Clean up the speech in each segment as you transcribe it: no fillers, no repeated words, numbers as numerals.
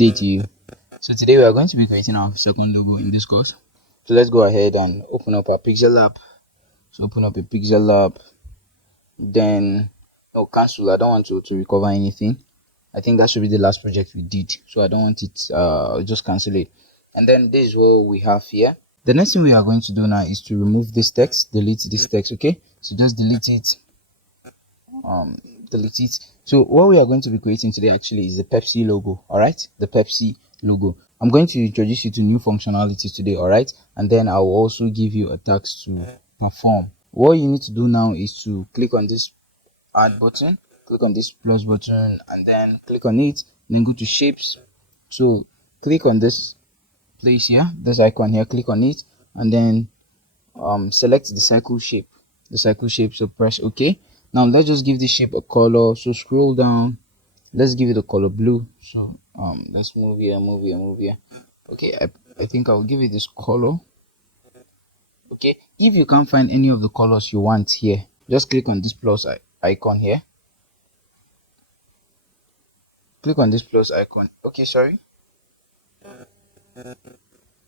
day to you. So today we are going to be creating our second logo in this course. So let's go ahead and open up our Pixel app. So open up a Pixel app, then no, cancel. I don't want to recover anything. I think that should be the last project we did, so I don't want it. Just cancel it. And then this is what we have here. The next thing we are going to do now is to remove this text, delete this text. Okay, so just delete it. Delete it. So what we are going to be creating today actually is the Pepsi logo. All right, the Pepsi logo. I'm going to introduce you to new functionalities today. All right, and then I will also give you a task to perform. What you need to do now is to click on this add button, click on this plus button, and then click on it, then go to shapes. So click on this place here, this icon here, click on it, and then select the circle shape, so press OK. Now let's just give this shape a color. So scroll down, let's give it a color blue. So let's move here. Okay, I think I'll give it this color. Okay, if you can't find any of the colors you want here, just click on this plus icon here. Click on this plus icon. Okay, sorry.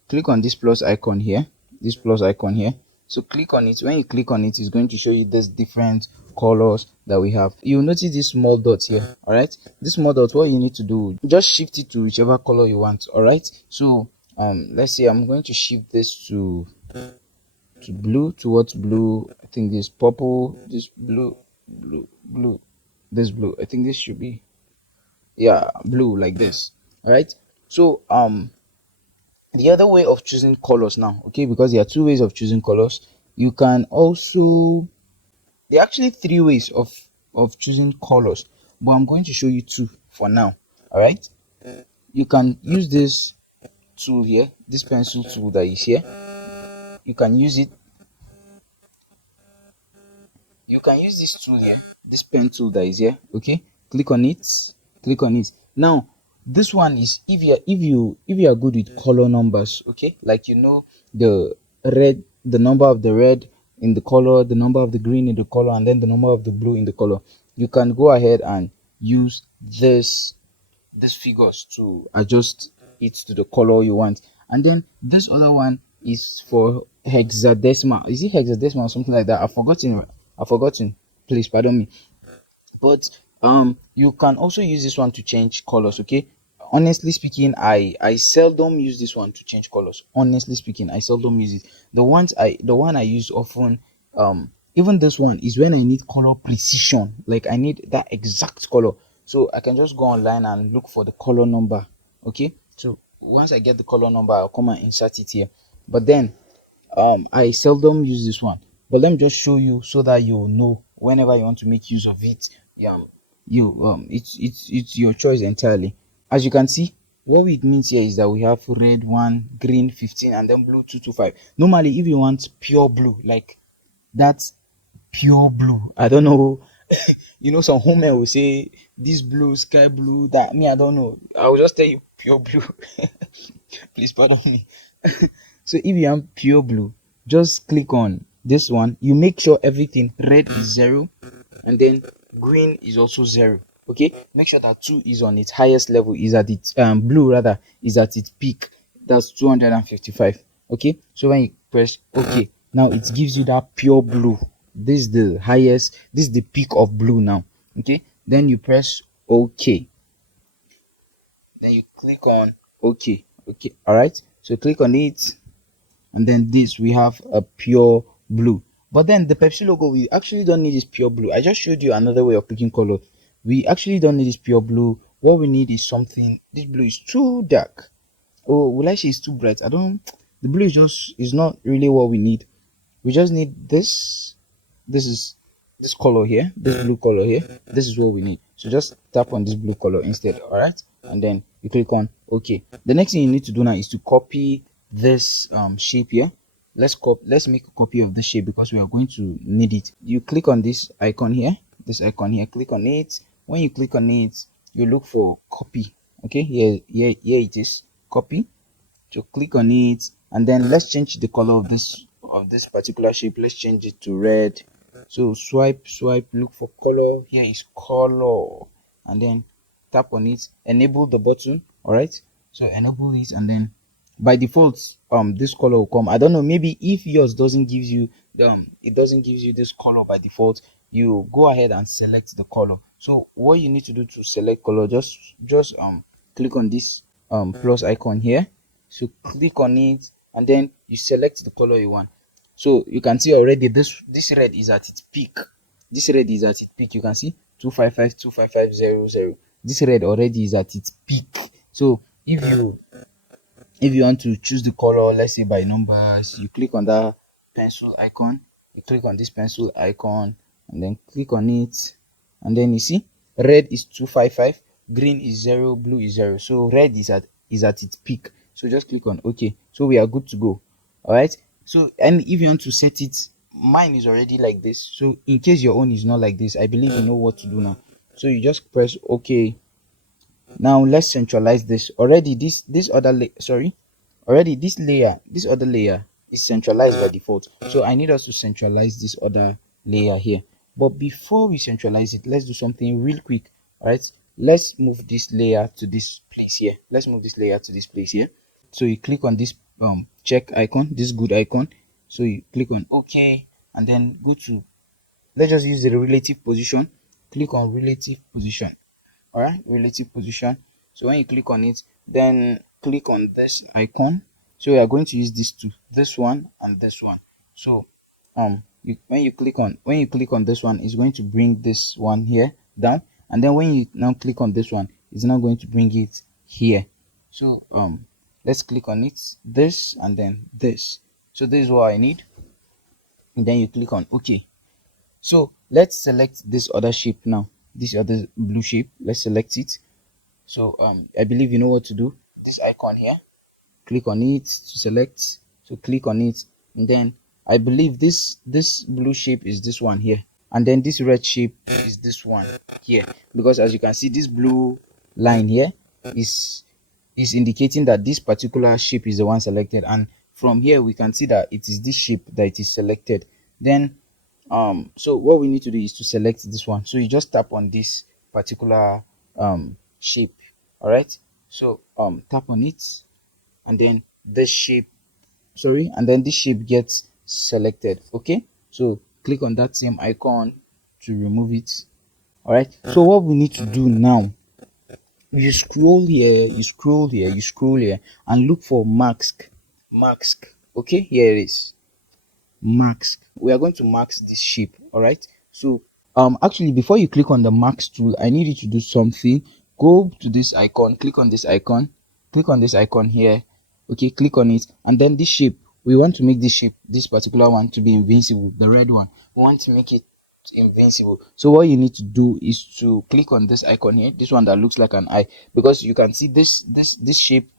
Click on this plus icon here. This plus icon here. So click on it. When you click on it, it's going to show you this different colors that we have. You'll notice this small dot here. All right. This small dot, what you need to do, just shift it to whichever color you want. All right. So let's say I'm going to shift this to blue, towards blue. I think this purple, this blue, this blue. I think this should be, yeah, blue, like this. All right. So the other way of choosing colors now, okay, because there are two ways of choosing colors. You can also, there are actually three ways of choosing colors, but I'm going to show you two for now. All right, you can use this tool here, this pencil tool that is here. You can use it. You can use this tool here, this pen tool that is here. Okay, click on it, now. This one is if you are good with color numbers, okay, like the red, the number of the red in the color, the number of the green in the color, and then the number of the blue in the color. You can go ahead and use these figures to adjust it to the color you want. And then this other one is for hexadecimal. Is it hexadecimal or something like that? I've forgotten, please pardon me. But you can also use this one to change colors. Okay, honestly speaking, I seldom use this one to change colors. Honestly speaking, I seldom use it. The one I use often, even this one, is when I need color precision, like I need that exact color. So I can just go online and look for the color number. Okay, so once I get the color number, I'll come and insert it here. But then I seldom use this one, but let me just show you so that you know whenever you want to make use of it. It's your choice entirely. As you can see, what it means here is that we have red 1, green 15, and then blue 225. Normally, if you want pure blue, like that's pure blue, I don't know. Some homer will say this blue, sky blue, that, me, I don't know. I will just tell you pure blue. Please pardon me. So if you want pure blue, just click on this one. You make sure everything red is 0, and then green is also 0. Okay, make sure that 2 is on its highest level, is at its blue rather is at its peak. That's 255. Okay, so when you press OK, now it gives you that pure blue. This is the highest, this is the peak of blue now. Okay, then you press OK, then you click on OK. All right, so click on it, and then this, we have a pure blue. But then the Pepsi logo, we actually don't need this pure blue. I just showed you another way of picking color. We actually don't need this pure blue. What we need is something. This blue is too dark. Oh, will I say it's too bright? I don't. The blue is not really what we need. We just need this. This is this color here, this blue color here. This is what we need. So just tap on this blue color instead. All right, and then you click on OK. The next thing you need to do now is to copy this shape here. Let's make a copy of the shape because we are going to need it. You click on this icon here, click on it. When you click on it, you look for copy. Okay, here it is, copy. So click on it, and then let's change the color of this particular shape. Let's change it to red. So swipe, look for color. Here is color, and then tap on it, enable the button. All right, so enable it, and then by default this color will come. I don't know, maybe if yours doesn't give you it doesn't give you this color by default, you go ahead and select the color. So what you need to do to select color, just click on this plus icon here. So click on it, and then you select the color you want. So you can see already this red is at its peak. This red is at its peak. You can see 255 255 00. This red already is at its peak. So if you want to choose the color, let's say by numbers, you click on that pencil icon. You click on this pencil icon, and then click on it, and then you see red is 255, green is 0, blue is 0. So red is at its peak. So just click on OK. So we are good to go. All right. So, and if you want to set it, mine is already like this. So in case your own is not like this, I believe you know what to do now. So you just press OK. Now let's centralize this. Already this other sorry, already this other layer is centralized by default. So I need us to centralize this other layer here. But before we centralize it, let's do something real quick. All right, let's move this layer to this place here. Let's move this layer to this place here. So you click on this check icon, this good icon. So you click on OK, and then go to, let's just use the relative position. Click on relative position. All right, relative position. So when you click on it, then click on this icon. So we are going to use these two, this one and this one. So when you click on this one, it's going to bring this one here down, and then when you now click on this one, it's now going to bring it here. So let's click on it, this and then this. So this is what I need, and then you click on OK. So let's select this other shape now, this other blue shape. Let's select it. So I believe you know what to do. This icon here, click on it to select. So click on it, and then I believe this blue shape is this one here, and then this red shape is this one here, because as you can see, this blue line here is indicating that this particular shape is the one selected, and from here we can see that it is this shape that it is selected. Then so what we need to do is to select this one. So you just tap on this particular shape. All right, so tap on it, and then this shape, and then this shape gets selected. Okay, so click on that same icon to remove it. All right, so what we need to do now, you scroll here, and look for mask. Okay, here it is, mask. We are going to mask this shape. All right, so actually before you click on the mask tool, I need you to do something. Go to this icon, click on this icon, here. Okay, click on it, and then this shape, we want to make this shape, this particular one, to be invincible. The red one, we want to make it invincible. So what you need to do is to click on this icon here, this one that looks like an eye, because you can see this shape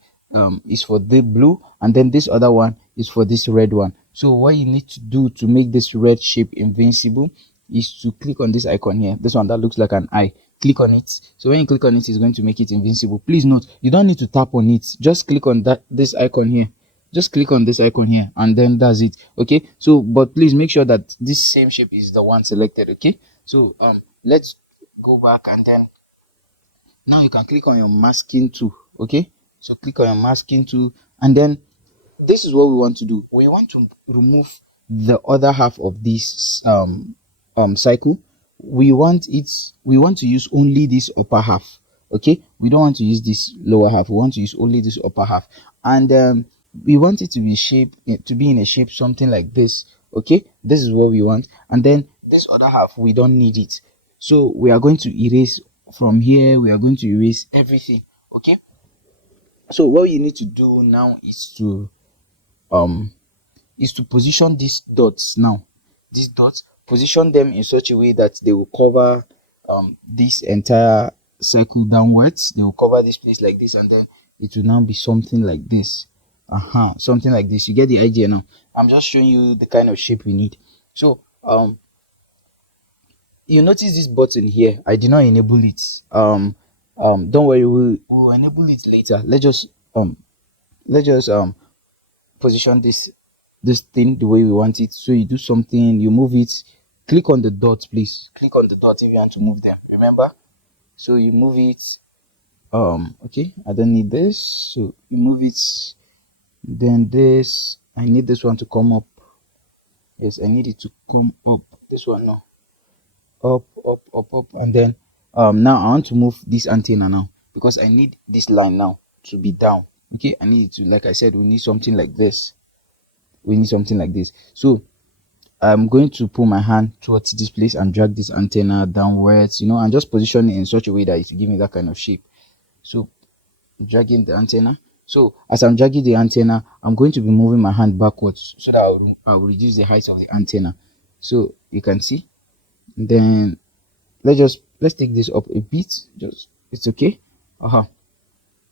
is for the blue, and then this other one is for this red one. So what you need to do to make this red shape invincible is to click on this icon here, this one that looks like an eye. Click on it. So when you click on it, it's going to make it invincible. Please note, you don't need to tap on it, just click on this icon here. Just click on this icon here, and then that's it. Okay, so but please make sure that this same shape is the one selected. Okay, so let's go back, and then now you can click on your masking tool. Okay, so click on your masking tool, and then this is what we want to do. We want to remove the other half of this cycle. We want to use only this upper half. Okay, we don't want to use this lower half. We want to use only this upper half, and we want it to be in a shape something like this. Okay, this is what we want, and then this other half, we don't need it. So we are going to erase from here. We are going to erase everything. Okay, so what you need to do now is to position these dots now. These dots, position them in such a way that they will cover this entire circle downwards. They will cover this place like this, and then it will now be something like this. Something like this. You get the idea now. I'm just showing you the kind of shape we need. So you notice this button here, I did not enable it. Don't worry, we'll enable it later. Let's just position this thing the way we want it. So you do something, you move it, click on the dot, please click on the dot if you want to move them, remember. So you move it, Okay, I don't need this, so remove it. Then this, I need this one to come up. Yes, I need it to come up. This one, no, up, up, up, up, and then now I want to move this antenna now, because I need this line now to be down. Okay, I need it to, like I said, we need something like this. We need something like this. So I'm going to put my hand towards this place and drag this antenna downwards, and just position it in such a way that it will give me that kind of shape. So dragging the antenna. So as I'm dragging the antenna, I'm going to be moving my hand backwards so that I'll reduce the height of the antenna. So you can see. Then let's take this up a bit. Just it's okay. And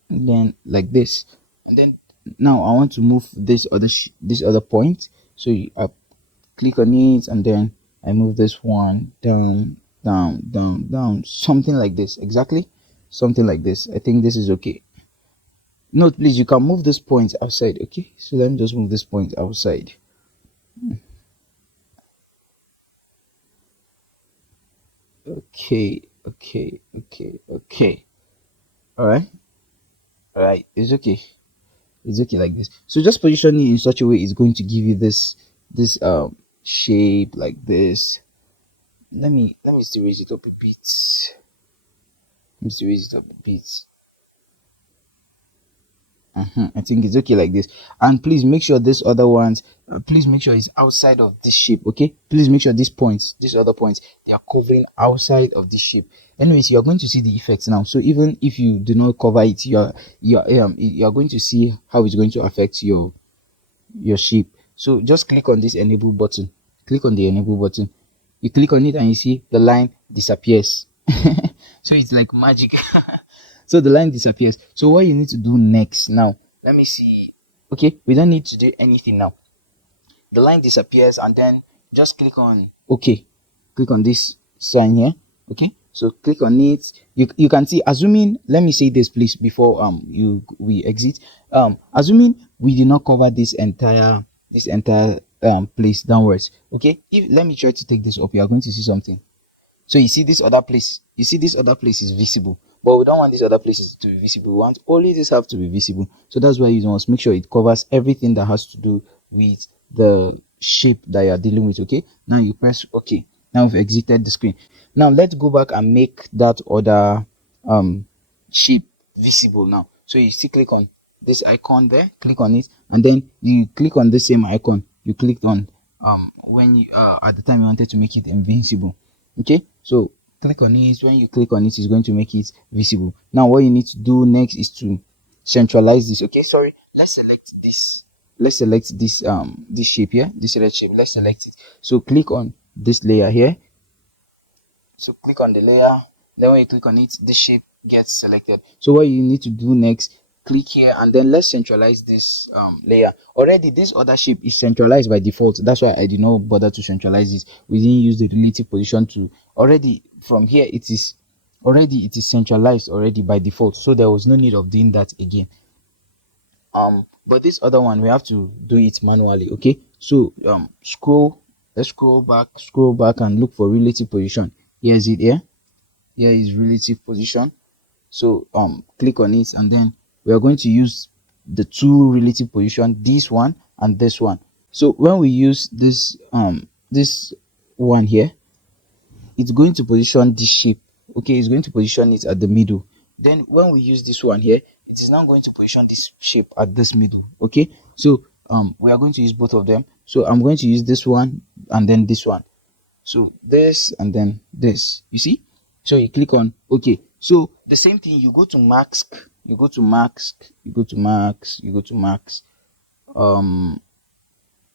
then like this, and then now I want to move this other point. So I click on it, and then I move this one down, down, down, down, something like this. Exactly, something like this. I think this is okay. Note, please, you can move this point outside. Okay, so let me just move this point outside. Okay, okay, okay, okay. All right, all right. It's okay like this. So just position it in such a way it's going to give you this shape like this. Let me still raise it up a bit. Let me still raise it up a bit. I think it's okay like this. And please make sure this other ones, please make sure it's outside of this shape. Okay, please make sure these other points, they are covering outside of this shape. Anyways, you're going to see the effects now. So even if you do not cover it, you're going to see how it's going to affect your shape. So just click on this enable button. Click on the enable button. You click on it and you see the line disappears. So it's like magic. So the line disappears. So what you need to do next now, let me see. Okay, we don't need to do anything now. The line disappears, and then just click on okay. Click on this sign here. Okay, so click on it. You can see, assuming, let me say this please before we exit. Assuming we did not cover this entire place downwards. Okay, if let me try to take this up, you are going to see something. So you see this other place, is visible, but we don't want these other places to be visible. We want only this half to be visible. So that's why you must make sure it covers everything that has to do with the shape that you are dealing with. Okay, now you press okay. Now we've exited the screen. Now let's go back and make that other shape visible now. So you still click on this icon there, click on it, and then you click on the same icon you clicked on when you at the time you wanted to make it invincible. Okay, so click on it. When you click on it, it's going to make it visible. Now what you need to do next is to centralize this. Okay, sorry, let's select this shape here, this red shape. Let's select it. So click on this layer here. So click on the layer, then when you click on it, this shape gets selected. So what you need to do next, click here, and then let's centralize this layer. Already this other shape is centralized by default. That's why I did not bother to centralize this. We didn't use the relative position to already. From here it is centralized already by default, so there was no need of doing that again. But this other one we have to do it manually. Okay, so let's scroll back and look for relative position. Here is it. Here is relative position. So click on it, and then we are going to use the two relative position, this one and this one. So when we use this one here, it's going to position this shape. Okay, it's going to position it at the middle. Then when we use this one here, it is now going to position this shape at this middle. Okay, so we are going to use both of them. So I'm going to use this one and then this one. So this and then this, you see. So you click on okay. So the same thing, you go to mask, you go to mask.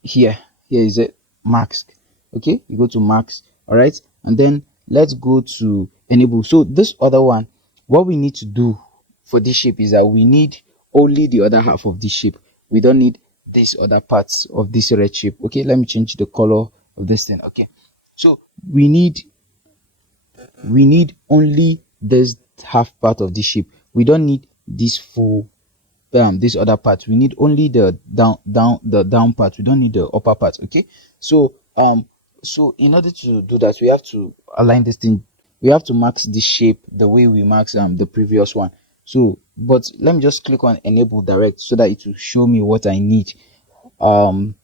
Here is it, mask. Okay, you go to mask. All right, and then let's go to enable. So this other one, what we need to do for this shape is that we need only the other half of this shape. We don't need this other parts of this red shape. Okay, let me change the color of this thing. Okay, so we need only this half part of this shape. We don't need this full this other part. We need only the down part. We don't need the upper part. Okay, so so in order to do that, we have to align this thing. We have to mark the shape the way we marked the previous one. So, but let me just click on enable direct so that it will show me what I need. Um,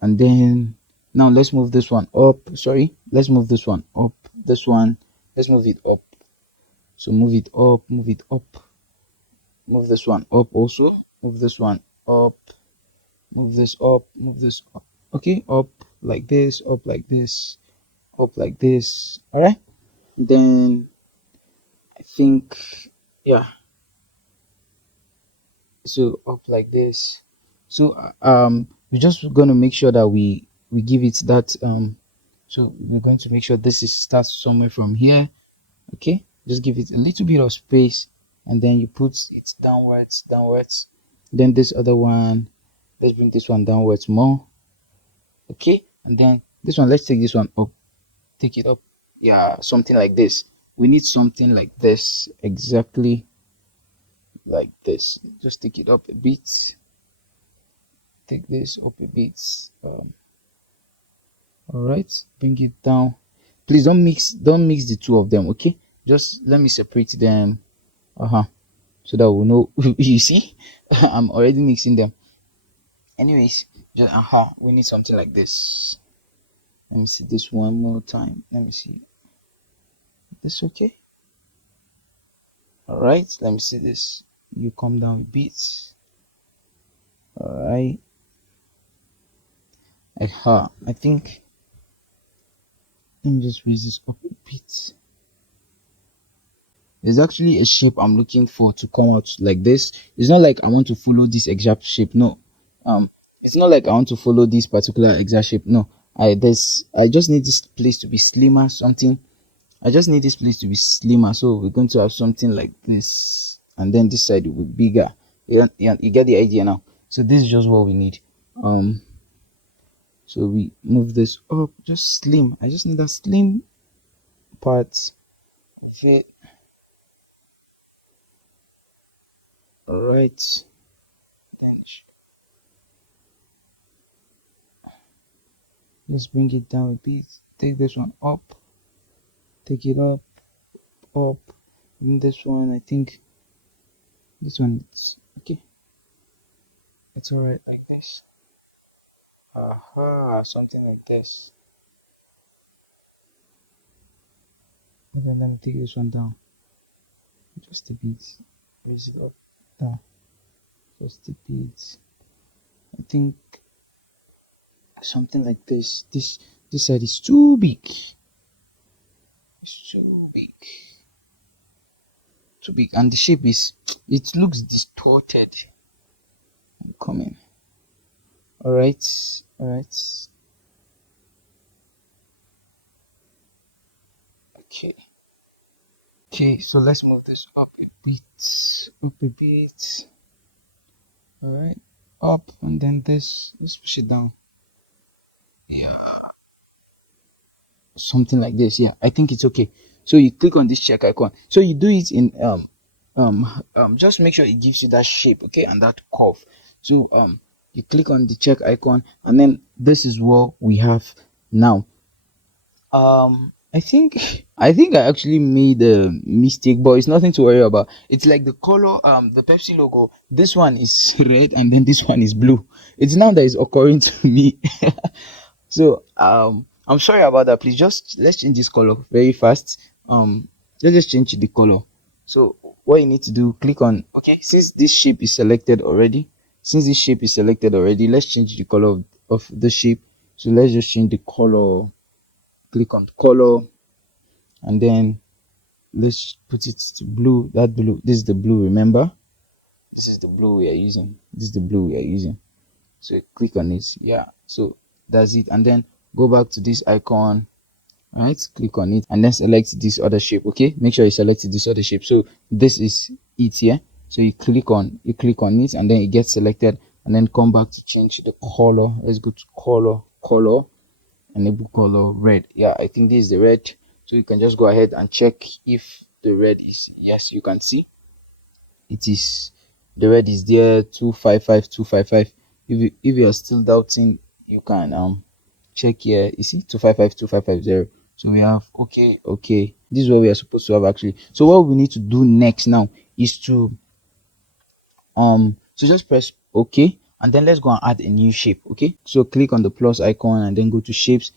and then now let's move this one up. Sorry, let's move this one up. This one, let's move it up. So move it up, move it up, move this one up also, move this one up, move this up, move this up. Okay, up like this, up like this, up like this. All right. Then I think, yeah, so up like this. So we're just going to make sure that we give it that so we're going to make sure this is starts somewhere from here. Okay, just give it a little bit of space, and then you put it downwards. Then this other one, let's bring this one downwards more. Okay, and then this one, let's take this one up, take it up. Yeah, something like this. We need something like this, exactly like this. Just take it up a bit, take this up a bit. All right, bring it down. Please don't mix the two of them. Okay, just let me separate them. So that we'll know. You see, I'm already mixing them. Anyways, just we need something like this. Let me see this one more time. Let me see this. Okay. All right. Let me see this. You come down a bit. All right. I think. Let me just raise this up a bit. There's actually a shape I'm looking for to come out like this. It's not like I want to follow this exact shape. No. Um, it's not like I want to follow this particular exact shape. No. I just need this place to be slimmer, something. I just need this place to be slimmer. So we're going to have something like this. And then this side will be bigger. You get the idea now. So this is just what we need. Um so we move this up, just slim. I just need a slim part of it. All right. Then just bring it down a bit. Take this one up. Take it up, up. And this one, I think this one is okay. It's alright like this. Something like this. And then let me take this one down. Just a bit. Raise it up. Down. Just a bit. I think something like this. This side is too big. It's too big. Too big. And the shape is, it looks distorted. I'm coming. Alright. Alright. Okay. Okay, so let's move this up a bit. Up a bit. Alright. Up, and then this. Let's push it down. Yeah. Something like this. Yeah, I think it's okay. So you click on this check icon. So you do it in just make sure it gives you that shape, okay, and that curve. So you click on the check icon, and then this is what we have now. I think I actually made a mistake, but it's nothing to worry about. It's like the color, the Pepsi logo. This one is red, and then this one is blue. It's now that is occurring to me. So I'm sorry about that. Please just let's change this color very fast. Let's just change the color. So what you need to do, click on, okay, since this shape is selected already, let's change the color of the shape. So let's just change the color. Click on color, and then let's put it to blue. That blue, this is the blue, remember, this is the blue we are using. So click on it. Yeah, so that's it. And then go back to this icon. All right, click on it, and then select this other shape. Okay, make sure you select this other shape. So this is it here. So you click on it, and then it gets selected, and then come back to change the color. Let's go to color, enable color red. Yeah, I think this is the red. So you can just go ahead and check if the red is, yes, you can see it is, the red is there, 255255. If you are still doubting, you can check here. You see 255250. So we have, okay, this is what we are supposed to have actually. So what we need to do next now is to so just press OK, and then let's go and add a new shape. Okay, so click on the plus icon and then go to shapes,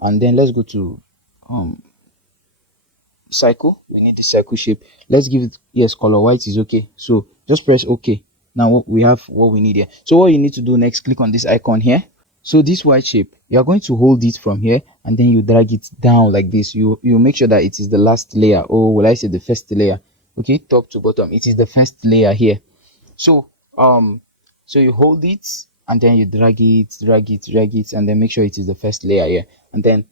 and then let's go to cycle. We need the cycle shape. Let's give it, yes, color white is okay. So just press OK. Now we have what we need here. So what you need to do next, click on this icon here. So this white shape, you are going to hold it from here and then you drag it down like this. You make sure that it is the last layer, or will I say the first layer? Okay, top to bottom, it is the first layer here. So so you hold it and then you drag it, and then make sure it is the first layer here, and then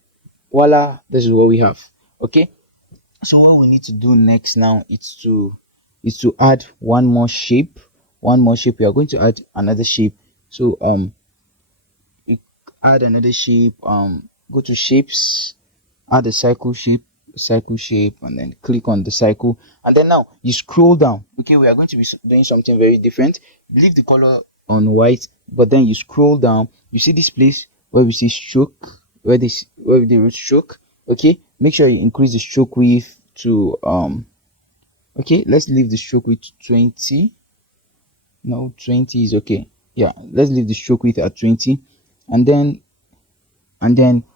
voila, this is what we have. Okay, so what we need to do next now is to add one more shape. We are going to add another shape. So you add another shape, go to shapes, add a cycle shape, and then click on the cycle, and then now you scroll down. Okay, we are going to be doing something very different. Leave the color on white, but then you scroll down, you see this place where we see stroke, where the root stroke. Okay, make sure you increase the stroke width to okay, let's leave the stroke width to 20. No, 20 is okay. Yeah, let's leave the stroke width at 20, and then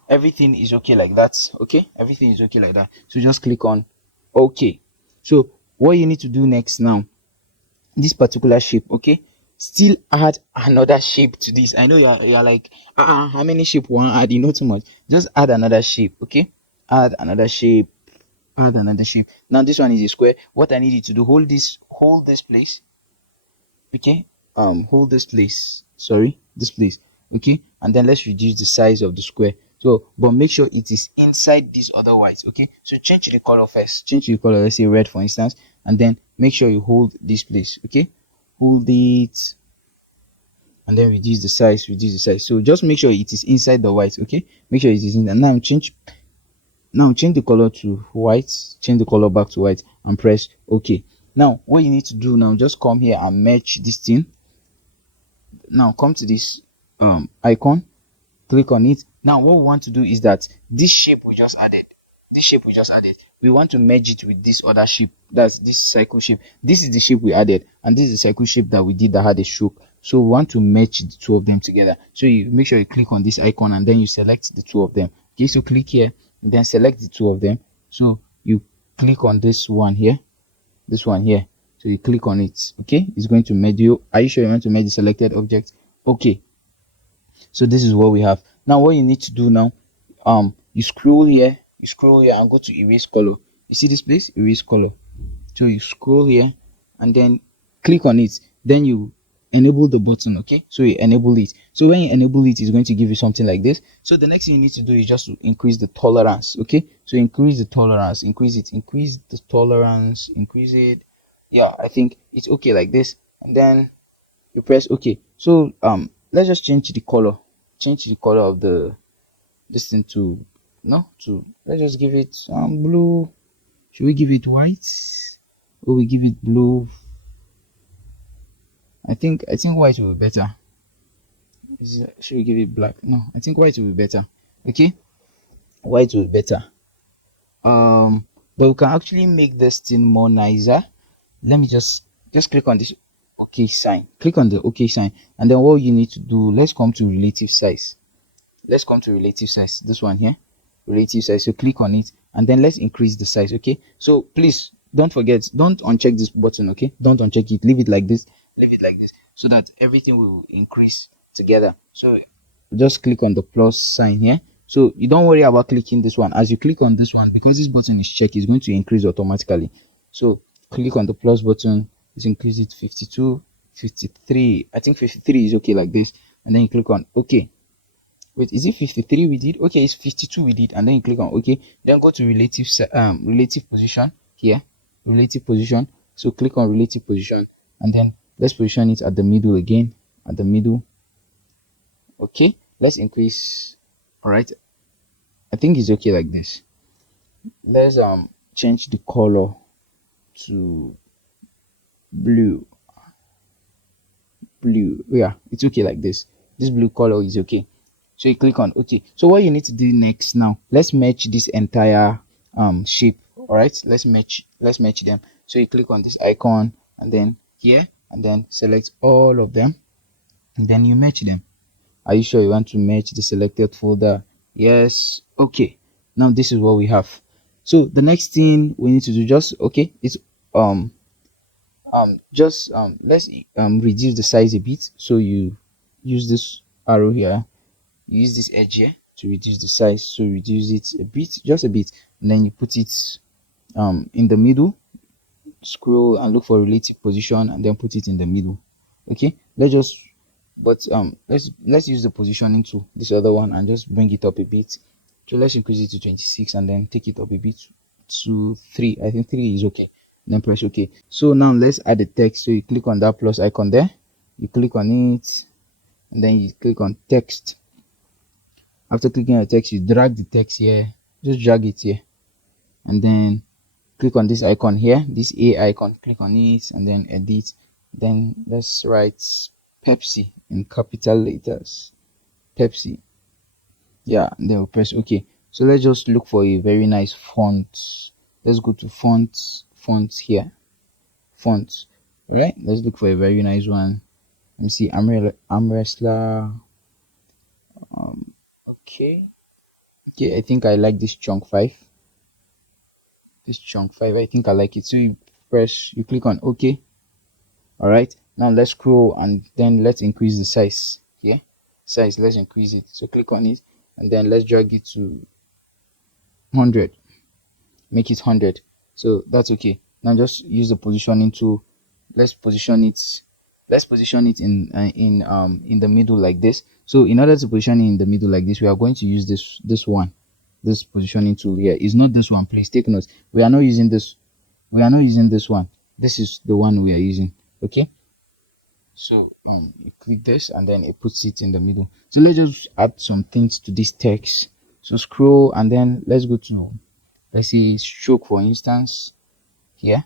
everything is okay like that. Okay, everything is okay like that. So just click on OK. So what you need to do next now, this particular shape, okay, still add another shape to this. I know you're like, how many shape one add? You know too much. Just add another shape. Okay, add another shape, add another shape. Now this one is a square. What I need you to do, hold this place. Okay, hold this place, sorry, this place. Okay, and then let's reduce the size of the square. So but make sure it is inside this other white. Okay, so change the color first, change the color, let's say red for instance, and then make sure you hold this place. Okay, hold it and then reduce the size. So just make sure it is inside the white. Okay, make sure it is in, and now change the color to white, change the color back to white, and press OK. Now what you need to do now, just come here and merge this thing. Now come to this icon, click on it. Now what we want to do is that this shape we just added, we want to merge it with this other shape, that's this cycle shape. This is the shape we added, and this is the cycle shape that we did that had a stroke. So we want to merge the two of them together. So you make sure you click on this icon and then you select the two of them. Okay, so click here and then select the two of them. So you click on this one here, so you click on it. Okay, it's going to merge you. Are you sure you want to merge the selected object? Okay, so this is what we have. Now what you need to do now, you scroll here and go to erase color. You see this place, erase color. So you scroll here and then click on it, then you enable the button. Okay, so you enable it. So when you enable it, it's going to give you something like this. So the next thing you need to do is just to increase the tolerance. Okay, so increase the tolerance, increase the tolerance, increase it. Yeah, I think it's okay like this, and then you press OK. So let's just change the color of this thing to, no, to, let's just give it blue. Should we give it white, or we give it blue? I think white will be better. Should we give it black? No, I think white will be better. Okay, white will be better. But we can actually make this thing more nicer. Let me just click on this OK sign. Click on the OK sign, and then what you need to do, let's come to relative size. This one here, relative size. So click on it and then let's increase the size. Okay, so please don't forget, don't uncheck this button. Okay, don't uncheck it, leave it like this, so that everything will increase together. So just click on the plus sign here. So you don't worry about clicking this one. As you click on this one, because this button is checked, it's going to increase automatically. So click on the plus button, let's increase it 52, 53. I think 53 is okay like this, and then you click on OK. Wait, is it 53 we did? Okay, it's 52 we did, and then you click on OK. Then go to relative position here, relative position. So click on relative position, and then let's position it at the middle again, at the middle. Okay, let's increase. All right, I think it's okay like this. Let's change the color to blue. Yeah, it's okay like this. This blue color is okay. So you click on OK. So what you need to do next now, let's match this entire shape. All right, let's match them. So you click on this icon and then here, and then select all of them, and then you merge them. Are you sure you want to merge the selected folder? Yes. Okay. Now this is what we have. So the next thing we need to do, just okay, is um just let's reduce the size a bit. So you use this arrow here, you use this edge here to reduce the size. So reduce it a bit, just a bit, and then you put it in the middle. Scroll and look for relative position and then put it in the middle. Okay, let's just let's use the positioning tool, this other one, and just bring it up a bit. So let's increase it to 26 and then take it up a bit to 3. I think 3 is okay. Then press OK. So now let's add the text. So you click on that plus icon there, you click on it, and then you click on text. After clicking on text, you drag the text here, just drag it here, and then click on this icon here, this A icon, click on it, and then edit. Then let's write Pepsi in capital letters, Pepsi. Yeah, and then we'll press OK. So let's just look for a very nice font. Let's go to fonts here, fonts. All right, let's look for a very nice one. Let me see, arm wrestler. Okay, I think I like this chunk 5. This chunk 5, I think I like it. So you click on OK. All right, now let's scroll and then let's increase the size here. Size, let's increase it. So click on it and then let's drag it to 100. Make it 100. So that's okay. Now just use the positioning tool. Let's position it. Let's position it in the middle like this. So in order to position it in the middle like this, we are going to use this one. This positioning tool here is not this one. Please take note. We are not using this. We are not using this one. This is the one we are using. Okay. So you click this and then it puts it in the middle. So let's just add some things to this text. So scroll and then let's go to, let's see, stroke, for instance. Here,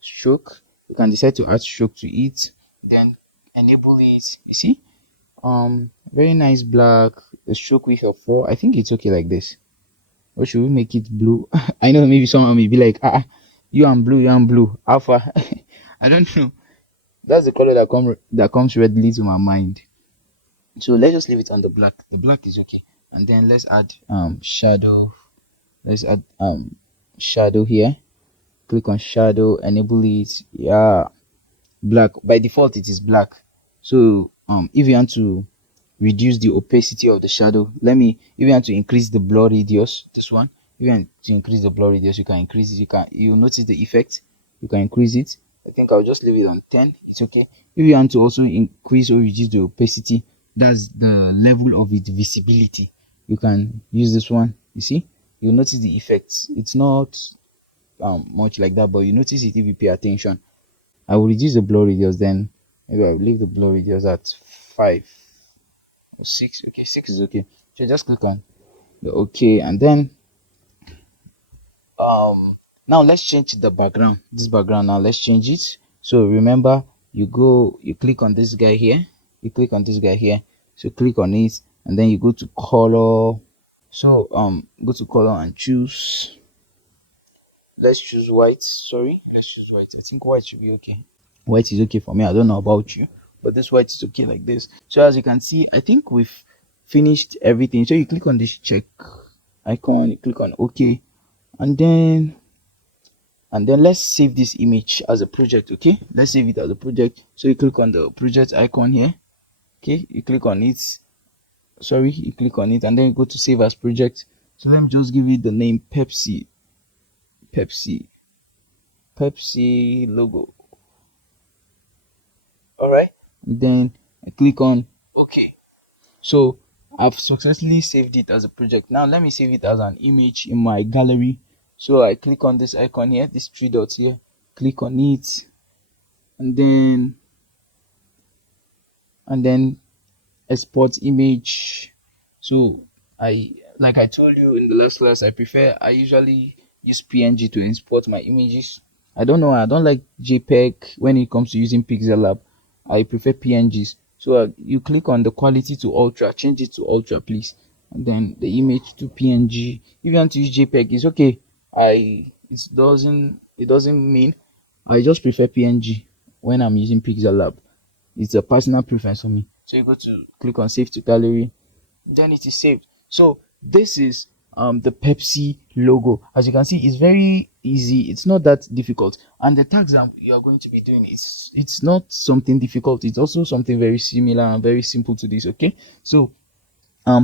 stroke, you can decide to add stroke to it, then enable it. You see, very nice black, the stroke width of 4. I think it's okay like this. Or should we make it blue? I know maybe someone may be like, you and blue, alpha. I don't know. That's the color that comes readily to my mind. So let's just leave it on the black. The black is okay. And then let's add shadow. Let's add shadow here. Click on shadow, enable it. Yeah, black. By default it is black. So if you want to reduce the opacity of the shadow, if you want to increase the blur radius, this one, if you want to increase the blur radius, you can increase it. You notice the effect, you can increase it. I think I'll just leave it on 10. It's okay. If you want to also increase or reduce the opacity, that's the level of its visibility, you can use this one. You see, you notice the effects. It's not much like that, but you notice it if you pay attention. I will reduce the blur radius, then maybe I'll leave the blur radius at 5 or 6. Okay, 6 is okay. So just click on the OK, and then now let's change the background. This background, now let's change it. So remember, you click on this guy here, so click on it and then you go to color. So go to color and choose, let's choose white. Let's choose white. I think white should be okay. White is okay for me. I don't know about you, but this white is okay like this. So as you can see, I think we've finished everything. So you click on this check icon, you click on OK, and then let's save this image as a project. Okay, let's save it as a project. So you click on the project icon here. Okay, you click on it. You click on it and then you go to save as project. So let me just give it the name Pepsi logo. All right, then I click on OK. So I've successfully saved it as a project. Now let me save it as an image in my gallery. So I click on this icon here, these 3 dots here, click on it, and then export image. So like I told you in the last class, I usually use PNG to import my images. I don't know, I don't like JPEG when it comes to using Pixel Lab. I prefer PNGs. So you click on the quality to ultra, change it to ultra please, and then the image to PNG. If you want to use JPEG, it's okay. It doesn't mean I just prefer PNG when I'm using Pixel Lab. It's a personal preference for me. So you go to click on save to gallery, then it is saved. So this is the Pepsi logo. As you can see, it's very easy. It's not that difficult. And the tags that you are going to be doing, it's not something difficult. It's also something very similar and very simple to this. Okay. So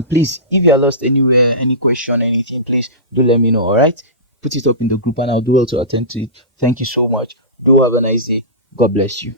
please, if you are lost anywhere, any question, anything, please do let me know. All right. Put it up in the group and I'll do well to attend to it. Thank you so much. Do have a nice day. God bless you.